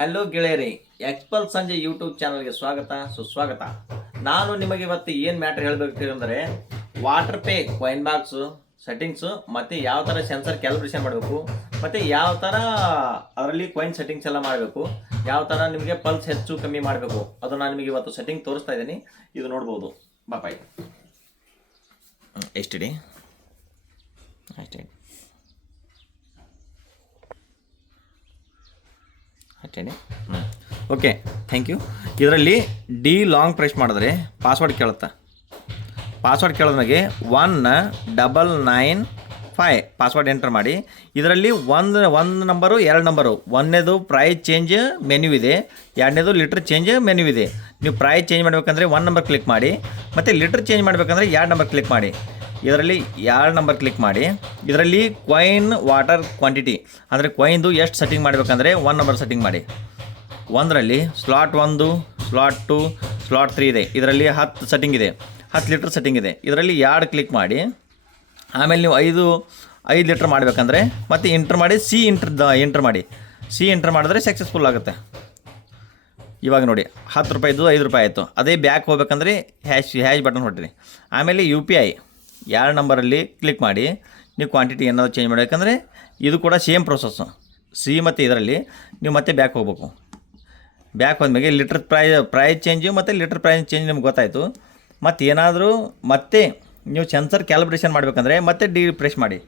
Hello ಗೆಳೆಯರಿ, ಎಕ್ಸ್ಪಲ್ ಸಂಜೆ YouTube ಚಾನಲ್ಗೆ ಸ್ವಾಗತ ಸುಸ್ವಾಗತ. ನಾನು ನಿಮಗೆ ಇವತ್ತು ಏನು ಮ್ಯಾಟ್ರ್ ಹೇಳಬೇಕು ಅಂದರೆ water pay coin box settings ಮತ್ತು ಯಾವ ಥರ ಸೆನ್ಸರ್ ಕ್ಯಾಲಿಬ್ರೇಷನ್ ಮಾಡಬೇಕು ಮತ್ತು ಯಾವ ಥರ ಅದರಲ್ಲಿ ಕಾಯಿನ್ ಸೆಟ್ಟಿಂಗ್ಸ್ ಎಲ್ಲ ಮಾಡಬೇಕು, ಯಾವ ಥರ ನಿಮಗೆ ಪಲ್ಸ್ ಹೆಚ್ಚು ಕಮ್ಮಿ ಮಾಡಬೇಕು ಅದು ನಾನು ನಿಮಗೆ ಇವತ್ತು ಸೆಟ್ಟಿಂಗ್ ತೋರಿಸ್ತಾ ಇದ್ದೀನಿ. ಇದು ನೋಡ್ಬೋದು. ಬಾಪಾಯ್ ಎಷ್ಟಿಡಿ ಅಷ್ಟೇ ಅಷ್ಟೇನೆ. Okay, thank you. ಇದರಲ್ಲಿ ಡಿ ಲಾಂಗ್ ಪ್ರೆಸ್ ಮಾಡಿದ್ರೆ ಪಾಸ್ವರ್ಡ್ ಕೇಳುತ್ತೆ. ಪಾಸ್ವರ್ಡ್ ಕೇಳೋದ್ನಾಗೆ 1995 ಪಾಸ್ವರ್ಡ್ ಎಂಟರ್ ಮಾಡಿ. ಇದರಲ್ಲಿ ಒಂದು ನಂಬರು 2 ನಂಬರು. ಒಂದನೇದು ಪ್ರೈಸ್ ಚೇಂಜ್ ಮೆನ್ಯೂ ಇದೆ, ಎರಡನೇದು ಲೀಟ್ರ್ ಚೇಂಜ್ ಮೆನ್ಯೂ ಇದೆ. ನೀವು ಪ್ರೈಸ್ ಚೇಂಜ್ ಮಾಡಬೇಕಂದ್ರೆ 1 ನಂಬರ್ ಕ್ಲಿಕ್ ಮಾಡಿ, ಮತ್ತು ಲೀಟ್ರ್ ಚೇಂಜ್ ಮಾಡಬೇಕಂದ್ರೆ 2 ನಂಬರ್ ಕ್ಲಿಕ್ ಮಾಡಿ. ಇದರಲ್ಲಿ 2 ನಂಬರ್ ಕ್ಲಿಕ್ ಮಾಡಿ. ಇದರಲ್ಲಿ ಕಾಯಿನ್ ವಾಟರ್ ಕ್ವಾಂಟಿಟಿ ಅಂದರೆ ಕಾಯಿನ್ದು ಎಷ್ಟು ಸೆಟ್ಟಿಂಗ್ ಮಾಡಬೇಕಂದ್ರೆ 1 ನಂಬರ್ ಸೆಟ್ಟಿಂಗ್ ಮಾಡಿ. ಒಂದರಲ್ಲಿ ಸ್ಲಾಟ್ 1, ಸ್ಲಾಟ್ 2, ಸ್ಲಾಟ್ 3 ಇದೆ. ಇದರಲ್ಲಿ 10 ಸೆಟ್ಟಿಂಗ್ ಇದೆ, 10 ಲೀಟ್ರ್ ಸೆಟ್ಟಿಂಗ್ ಇದೆ. ಇದರಲ್ಲಿ 2 ಕ್ಲಿಕ್ ಮಾಡಿ. ಆಮೇಲೆ ನೀವು 5 ಲೀಟ್ರ್ ಮಾಡಬೇಕಂದ್ರೆ ಮತ್ತೆ ಎಂಟ್ರ್ ಮಾಡಿ, ಎಂಟ್ರ್ ಮಾಡಿ. ಎಂಟ್ರ್ ಮಾಡಿದ್ರೆ ಸಕ್ಸಸ್ಫುಲ್ ಆಗುತ್ತೆ. ಇವಾಗ ನೋಡಿ, 10 ರೂಪಾಯಿದು 5 ರೂಪಾಯಿ ಆಯಿತು. ಅದೇ ಬ್ಯಾಕ್ ಹೋಗ್ಬೇಕಂದ್ರೆ ಹ್ಯಾಶ್ ಬಟನ್ ಹೊಟ್ಟಿರಿ. ಆಮೇಲೆ UPI 2 ನಂಬರಲ್ಲಿ ಕ್ಲಿಕ್ ಮಾಡಿ. ನೀವು ಕ್ವಾಂಟಿಟಿ ಏನಾದರೂ ಚೇಂಜ್ ಮಾಡಬೇಕಂದ್ರೆ ಇದು ಕೂಡ ಸೇಮ್ ಪ್ರೊಸೆಸ್ಸು. ಮತ್ತು ಇದರಲ್ಲಿ ನೀವು ಮತ್ತೆ ಬ್ಯಾಕ್ ಹೋಗ್ಬೇಕು. ಬ್ಯಾಕ್ ಹೋದ್ಮೇಲೆ ಲೀಟ್ರ್ ಪ್ರೈಸ್ ಚೇಂಜು ಮತ್ತು ಲೀಟ್ರ್ ಪ್ರೈಸ್ ಚೇಂಜ್ ನಿಮ್ಗೆ ಗೊತ್ತಾಯಿತು. ಮತ್ತು ಏನಾದರೂ ಮತ್ತೆ ನೀವು ಸೆನ್ಸರ್ ಕ್ಯಾಲಿಬ್ರೇಷನ್ ಮಾಡಬೇಕಂದ್ರೆ ಮತ್ತೆ ಡಿ ಪ್ರೆಸ್ ಮಾಡಿ.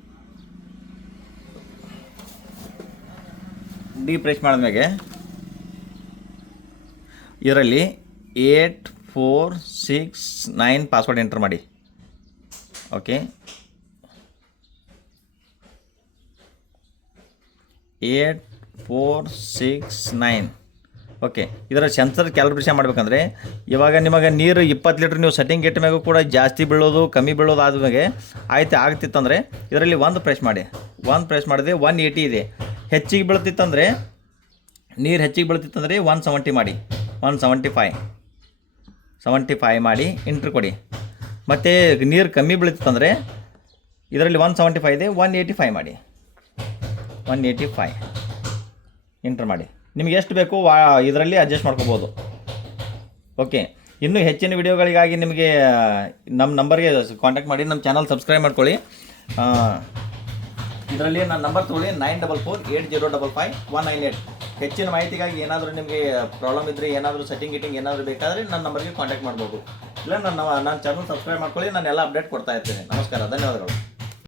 ಡಿ ಪ್ರೆಸ್ ಮಾಡಿದ್ಮೇಲೆ ಇದರಲ್ಲಿ 8469 ಪಾಸ್ವರ್ಡ್ ಎಂಟರ್ ಮಾಡಿ. ಓಕೆ, 8469. ಓಕೆ, ಇದರ ಸೆನ್ಸರ್ ಕ್ಯಾಲಿಬ್ರೇಷನ್ ಮಾಡಬೇಕಂದ್ರೆ ಇವಾಗ ನಿಮಗೆ ನೀರು 20 ಲೀಟ್ರ್ ನೀವು ಸೆಟ್ಟಿಂಗ್ ಇಟ್ಟ ಮ್ಯಾಗೂ ಕೂಡ ಜಾಸ್ತಿ ಬೀಳೋದು ಕಮ್ಮಿ ಬೀಳೋದು ಆದ್ಮೇಲೆ ಆಗ್ತಿತ್ತಂದರೆ ಇದರಲ್ಲಿ 1 ಪ್ರೆಸ್ ಮಾಡಿ. 1 ಪ್ರೆಸ್ ಮಾಡಿದೆ 180 ಇದೆ. ಹೆಚ್ಚಿಗೆ ಬೀಳ್ತಿತ್ತಂದರೆ ನೀರು ಹೆಚ್ಚಿಗೆ ಬೀಳ್ತಿತ್ತಂದರೆ 170 ಮಾಡಿ. 175 ಮಾಡಿ ಎಂಟ್ರ್ ಕೊಡಿ. ಮತ್ತು ನೀರು ಕಮ್ಮಿ ಬೀಳ್ತಿತ್ತಂದರೆ ಇದರಲ್ಲಿ 175 ಇದೆ, 185 ಮಾಡಿ. 185 ಎಂಟ್ರ್ ಮಾಡಿ. ನಿಮ್ಗೆ ಎಷ್ಟು ಬೇಕು ಇದರಲ್ಲಿ ಅಡ್ಜಸ್ಟ್ ಮಾಡ್ಕೋಬೋದು. ಓಕೆ, ಇನ್ನೂ ಹೆಚ್ಚಿನ ವಿಡಿಯೋಗಳಿಗಾಗಿ ನಿಮಗೆ ನಮ್ಮ ನಂಬರ್ಗೆ ಕಾಂಟ್ಯಾಕ್ಟ್ ಮಾಡಿ, ನಮ್ಮ ಚಾನಲ್ ಸಬ್ಸ್ಕ್ರೈಬ್ ಮಾಡ್ಕೊಳ್ಳಿ. ಇದರಲ್ಲಿ ನನ್ನ ನಂಬರ್ ತೊಗೊಳ್ಳಿ, 9448055198. ಹೆಚ್ಚಿನ ಮಾಹಿತಿಗಾಗಿ ಏನಾದರೂ ನಿಮಗೆ ಪ್ರಾಬ್ಲಮ್ ಇದ್ದರೆ, ಏನಾದರೂ ಸೆಟ್ಟಿಂಗ್ ಏನಾದರೂ ಬೇಕಾದರೆ ನನ್ನ ನಂಬರ್ಗೆ ಕಾಂಟ್ಯಾಕ್ಟ್ ಮಾಡ್ಬೋದು. ಇಲ್ಲ ನನ್ನ ಚಾನಲ್ ಸಬ್ಸ್ಕ್ರೈಬ್ ಮಾಡ್ಕೊಳ್ಳಿ, ನಾನು ಎಲ್ಲ ಅಪ್ಡೇಟ್ ಕೊಡ್ತಾ ಇರ್ತೇನೆ. ನಮಸ್ಕಾರ, ಧನ್ಯವಾದಗಳು.